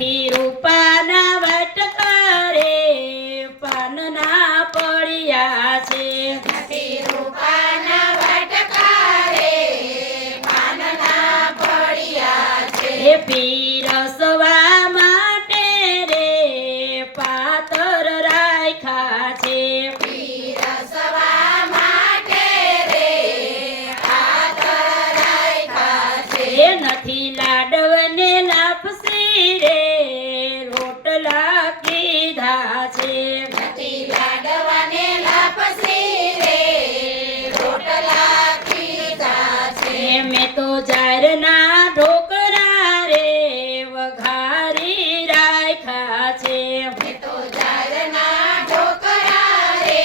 નથી રૂપાના વાટકા રે પાનના પડ્યા છે નથી રૂપાના વાટકા રે પાનના પડ્યા છે એ પીરસવા માટે રે પાતર રાખ્યા છે પીરસવા માટે રે પાતર રાખ્યા છે એ નથી લાડવને લાપસી રે રોટલા કીધા છે નથી લાડવાને લાપસી રે રોટલા કીધા છે મેં તો જારના ઢોકળા રે વઘારી રાખ્યા છે મેં તો જારના ઢોકળા રે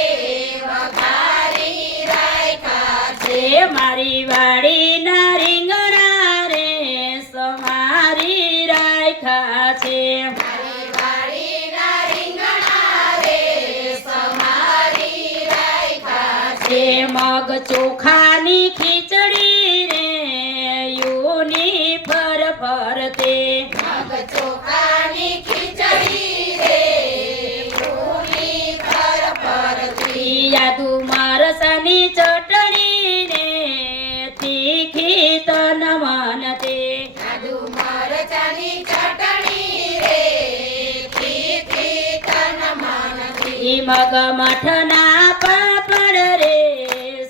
વઘારી રાખ્યા છે એ મારી વાડીના રીંગણા રે સમારી રાખ્યા છે મારી વાડીના રીંગણા રે સમારી રાખ્યા છે એ મગ ચોખાની ખીચડી રે યુની ફરફરતે મગ ચોખાની ખીચડી રે પૂરી ફરફરતી યાદુ મરસાની ચટણી રે તીખી તન મનતે આદુ મરચાની ચટણી રે તીખી તન મનથી મગ મઠના પાપડ રે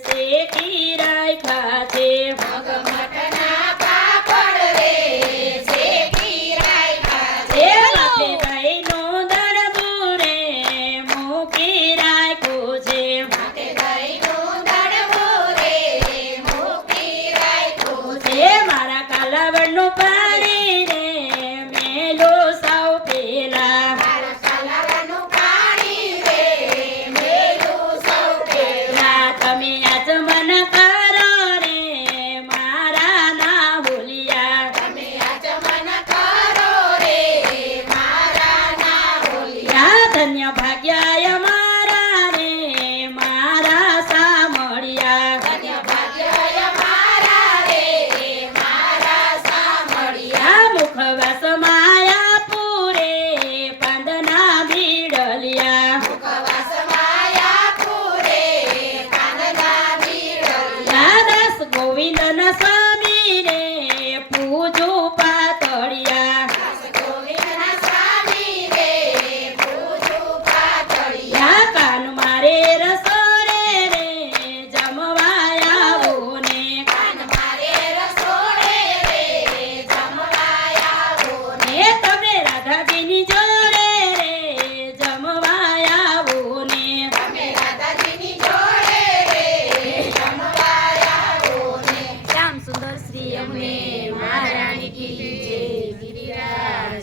શેકી રાખ્યા છે મગ મઠના પાપડ રે શેકી રાખ્યા છે એ માથે ગાયનું દડબું રે મૂકી રાખ્યું છે માથે દહીંનું દડવું રે મૂકી રાખ્યું છે એ મારા કાલાવડનું પાણી રે મેલો સાવ પેલા મારા કાલાવાનું પાણી રે મેલું સૌ પેલા તમે આચમન કરો રે મારા ના ભૂલિયા તમે આચમન કરો રે મારા ના ભૂલ્યા યા ધન્ય ભાગ્યાય મારા રે મારા સામળિયા ધન્ય ભાગ્ય મારા રે મારા સામળિયા યા મુખવાસ માયા પૂરે પાંદના બીડલિયા મુખવાસ માયા પૂરે કાનના બીડલિયા યા દાસ ગોવિંદના સ્વામી રે પૂજો પાતળિયા દાસ ગોવિંદના સ્વામી રે પૂજું પાતળિયા યા કાન મારે રસોડે રે જમવા આવો ને કાન મારે રસોડે રે જમવાયા ને એ તમે રાધાજીની જોડે રે જમવા આવો ને તમે રાધાજીની જોડે રે જમવાયા ને શ્યામ સુંદર શ્રી અમને